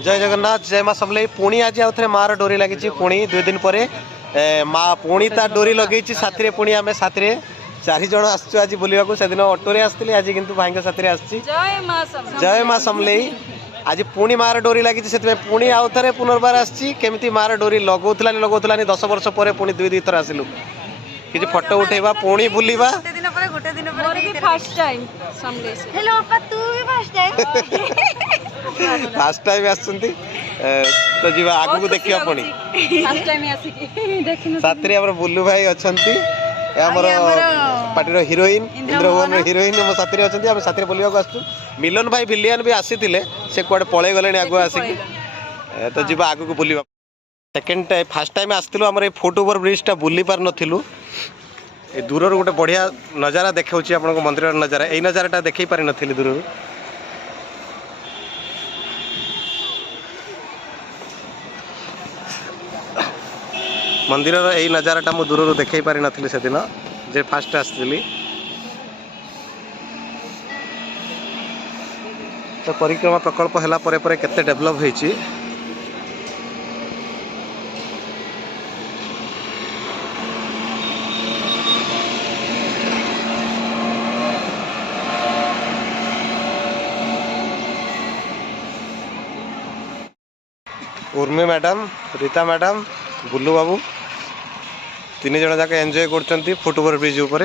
जय जगन्नाथ जय माँ समलेई पुणी आज आउ थे मार डोरी लगी पुणी 2 दिन पर माँ पुणी ता डोरी लगे साथी पुणी आम साथी 4 जन आसचु आज बुलवा को सेदिन ऑटो रे आसती आज किंतु भाई साथी आसची जय माँ समलेई आज पुणी मार डोरी लगी से पुणी आउ थे पुनर्बार आसची केमती मार डोरी लगौलानी 10 वर्ष पर पुणी 2 थर आसिलु कि फोटो उठेबा पुणी बुलिबा फास्ट टाइम आसुंती तो जीवा आगु देखिया पुणी साथी हमर बुल्लू भाई अछंती हमर पार्टी रो हीरोइन इंद्रभुवन हीरोइन मो साथी अछंती हम साथी बुलिया को आसु मिलन भाई विलियन भी आसीतिले से कोडे पळे गलेनी आगु आसी तो जीवा आगु को बुलिबा सेकंड टाइम फर्स्ट टाइम आस्तिलु हमर ए फुट ओवर ब्रिज टा बुली पार नथिलु ए दूर गोटे बढ़िया नजारा देखाऊँ आपको मंदिर नजारा यही नजाराटा देखी पारि नथिली दूर मंदिर यही नजाराटा मु दूर देखई पारि नथिली से दिन जे फास्ट आसली तो परिक्रमा प्रकल्प हैला परे परे केते डेवलप होईची उर्मी मैडम रीता मैडम बुल्लू बाबू 3 जन जाक एंजॉय करछंती फुट ओवर ब्रिज ऊपर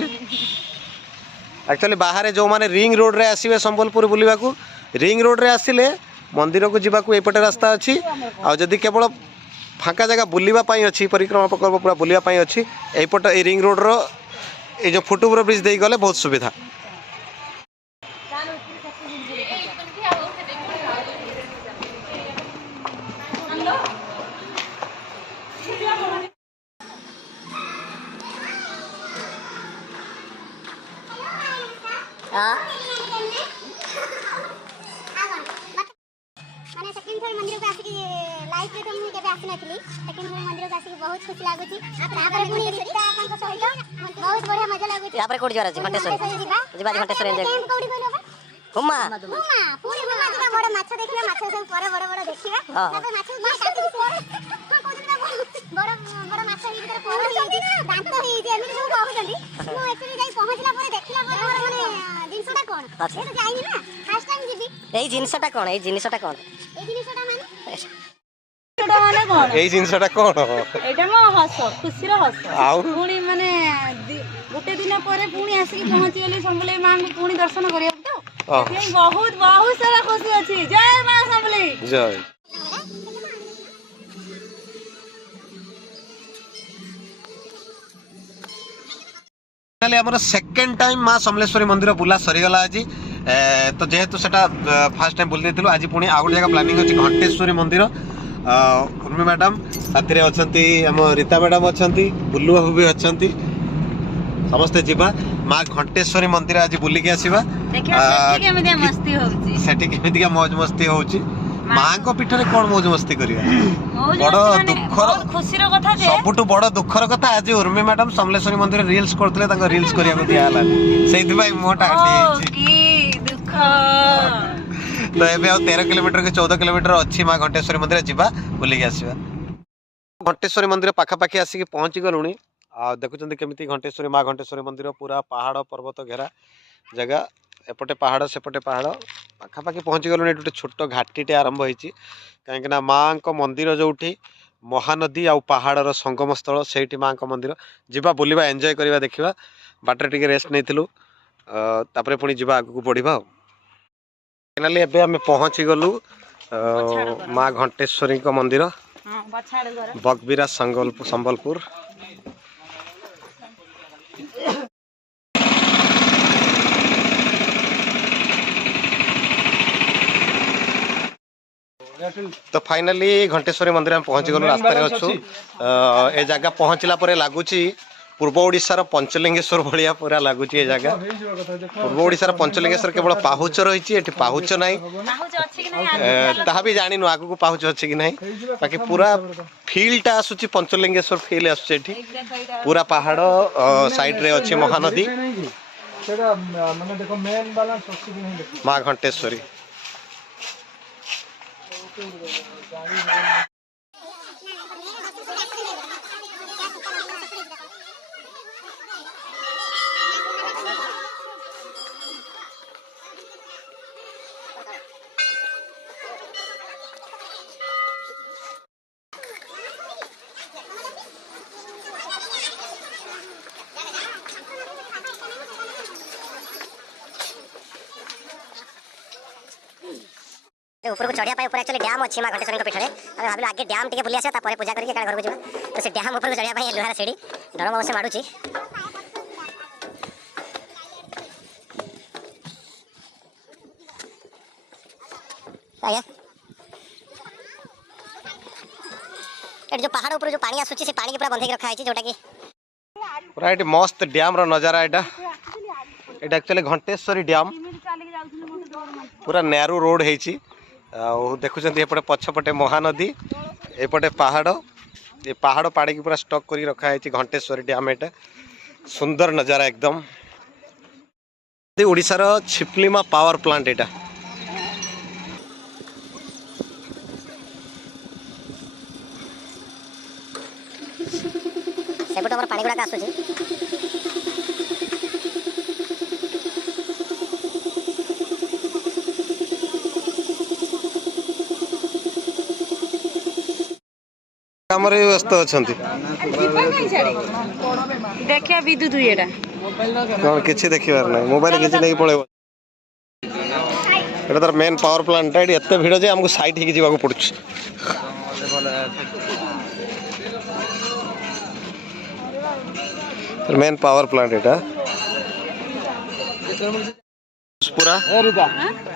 एक्चुअली बाहर जो माने रिंग रोड रे आसीबे संबलपुर बुलिबा को रिंग रोड रे आसिले मंदिर को जीवा को एपटे रास्ता अच्छी आ जदि केवल फांका जगह बुलिबा पई अच्छी परिक्रमा प्रकल्प पूरा बुलिबा पई अच्छी एपट ए रिंग रोड रो ए जो फुट ओवर ब्रिज देई गले बहुत सुविधा माने सेकंड थर मंदिर को आसी लाइफ रे तो मु केबे आसी नथली सेकंड थर मंदिर को आसी बहुत खुशी लागुची तापर पुनी सीता आपन को सहित बहुत बढ़िया मजा लागुची यहाँ पर कोडी जरा जी घंटेश्वरी जीवा जी घंटेश्वरी एंजॉय केम कोडी कहलो हुम्मा पुनी हुम्मा जीवा बड़ माछ देखिबा माछ सब बड़ देखिबा तापर माछ माछ काटी बड़ बड़ माछ ही भीतर पर दांत ही जे एमि सब कहउछंती मु एक्चुअली जाई पहुंचला पर देखला पर माने जिंसटा कोन ए तो जाईनी ना फर्स्ट टाइम जीबी एई जिंसटा कोन एई जिंसटा कोन ए जिनिसटा माने छोटा माने कोन एई जिंसटा कोन एटा मो हस खुशी रो हस आउ पुणी माने गोटे दिन पर पुणी आसी पहुंची गेली संबले मां को पुणी दर्शन करिया तो बहुत बहुत सारा खुशी अछि जय मां संबले जय सेकेंड टाइम माँ समलेश्वरी मंदिर बुला सरीगला आज तो जेहेतु सेटा फास्ट टाइम बुली देथिलु आज पुणी आउ जगह प्लानिंग अछि घंटेश्वरी मंदिर उर्मी मैडम साथी अछंती हम रीता मैडम अछंती बुल्लू बाबू भी अछंती समस्ते जीवा माँ घंटेश्वरी मंदिर आज बुलिकी आसीबा मस्ती होउची सेठी केमितिका मौज मस्ती होउची माँ को पीठ में कौन मौज मस्ती करिया बड़ दुखर खुशी रो कथा जे सबुठु बड़ दुखर कथा आज उर्मी मैडम समलेश्वरी मंदिर रील्स करथिले तांको रील्स करिया को दिया हला सेहि भाई मोटा हटी की दुख तो एबे 13 किलोमीटर के 14 किलोमीटर अच्छी माँ घंटेश्वरी मंदिर जीवा बुलिकी आसीबा घंटेश्वरी मंदिर पाखा पाखी आसी पहुंची गलुनी आ देखुचंदी केमिति घंटेश्वरी माँ घंटेश्वरी मंदिर पूरा पहाड़ पर्वत घेरा जगह एपटे पहाड़ सेपटे पहाड़ पाखापाखि पहुँची गलुनी गोटे छोट घाटीटे आरंभ होती कहीं माँ को मंदिर जो महानदी आ पहाड़र संगम स्थल से माँ को मंदिर जीवा बुलिबा एंजॉय करवा देखा बाटर टिके रेस्ट नहीं तापर पुणी जीवा आगू बढ़ा फाइनाली एबे आमे पहुँची गलु माँ घंटेश्वरी मंदिर बगबिरा संबलपुर तो फाइनाली घंटेश्वरी मंदिर में पहुंची गलु रास्ता अच्छु ए जगह पहुँचला लगुच पूर्व ओडिशार पंचलिंगेश्वर भाया पूरा लगुच ये जगह पूर्व ओडिशार पंचलिंगेश्वर केवल पाहुच रही पाहुच ना ता भी जानू आग को पाहुच अच्छी कि ना बाकी पूरा फिल्टा आसूची पंचलिंगेश्वर फिल आसूची पूरा पहाड़ साइड रे अच्छी महानदी माँ घंटेश्वरी ऊपर को चढ़िया ऊपर एक्चुअली डैम अच्छी माँ घंटेश्वरी पीठ में आम भाविल आगे डैम टे बुली आसा पूजा करके घर को जावा तो से डैम ऊपर को चढ़िया लुहार सीढ़ी डर अवश्य माड़ुची आया ए जो पहाड़ ऊपर जो पानी आसुची से पानी के पूरा बंधे रखा है जोटा कि पूरा ये मस्त डैम रो नजारा एटा एटा एक्चुअली घंटेश्वरी डैम पूरा नैरो रोड है देखुं एपटे पछपटे महानदी एपटे पहाड़ ये पहाड़ पाड़ी की पूरा स्टॉक कर रखा है घंटेश्वरी डैम एटा सुंदर नजारा एकदम ओडिशार छिपलिमा पावर प्लांट एटा सेपट हमर पानी गुडा आसुची कामरे व्यस्त अछंती देखिया विद्युत एटा कौन किछि देखिबार नै मोबाइल किछि नै पळेबो एटा तर मेन पावर प्लांट एटी एते भिड़ जे हमको साइड हे जीवा को पड़छ मेन पावर प्लांट एटा पूरा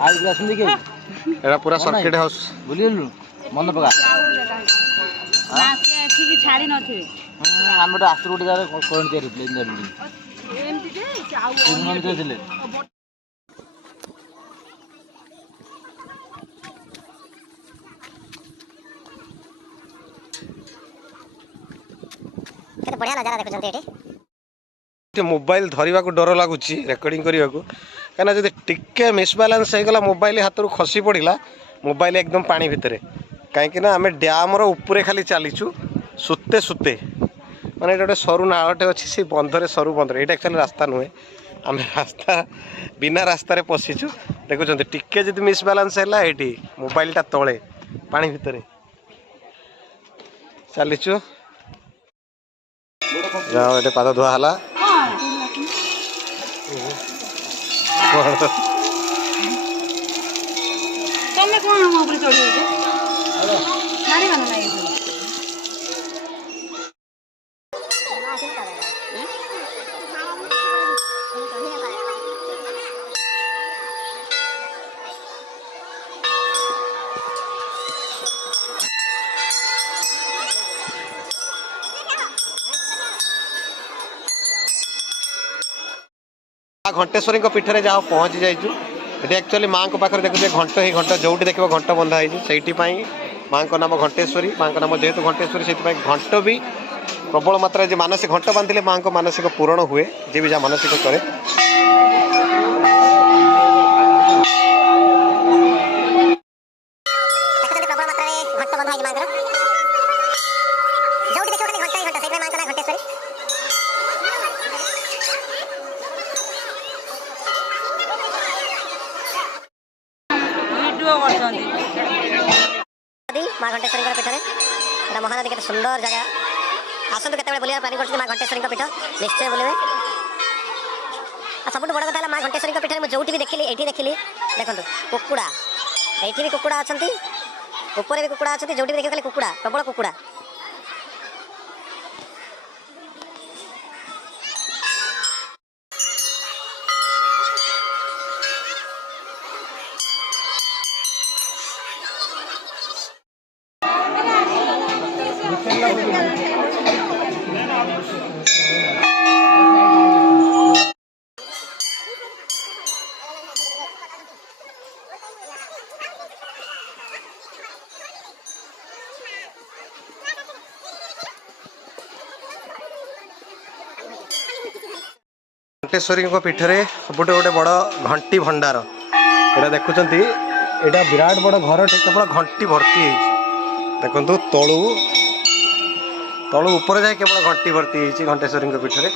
आज आसुंदी के एटा पूरा सर्किट हाउस बुलिलु मन पका ना से ठीक छाड़ी नथि हम तो आस्त्र उठ जारे कोन के रिप्लेस करली एमती जे चाउ कोन के दिले केते बढ़िया नजारा देखुछन्ते एठी मोबाइल धरिबा को डर लागुची रेकॉर्डिंग करिबा को काना जदि टिके मिसबैलेंस हे गला मोबाइल हाथ रो खसी पड़िला मोबाइल एकदम पानी भितरे कहीं ना आम डैम ऊपर खाली चलीचु सुते सुते माने गोटे सरू नालटे अच्छी से बंधरे सरू बंधर ये एक्चुअली रास्ता नुहे आम रास्ता बिना रास्तार पशिचु देखुं टिके जब मिसबालांस है ये मोबाइलटा तले पानी भितर चलीचु जाओ ये पाद धुआ है तमे कोन हम ऊपर चढ़ी होते नानी माने नाही घंटेश्वरी पीठ में जहाँ पहुँची जाइए एक्चुअली माँ को पाखे देखुए घंट ही घंट जो देख घंट बंधा है माँ को नाम घंटेश्वरी माँ को नाम जेहेतु घंटेश्वरी से घंट भी प्रबल मात्रा मानसिक घंट बांधिले माँ को मानसिक पूरण हुए जी भी जहाँ मानसिक करे माँ घंटेश्वरी पीठ में महानदी के सुंदर जगह आसतु के बुला प्लानिंग कर माँ घंटेश्वरी पीठ निश्चय बुलवे सब बड़ कथा माँ घंटेश्वरी पीठ में जो भी देखिली ये देखिली देखो कुकुड़ा ये भी कुकुड़ा अच्छा ऊपर भी कुकुड़ा अच्छा जो देखिए खाली कुकुड़ा प्रबल कुकुड़ा घंटेश्वरी पीठ में सबुठ गोटे बड़ घंटी भंडार यहाँ देखुं एटा विराट बड़ घर केवल घंटी भर्ती देखु तलू तलू ऊपर जाए केवल घंटी भर्ती घंटेश्वरी पीठ में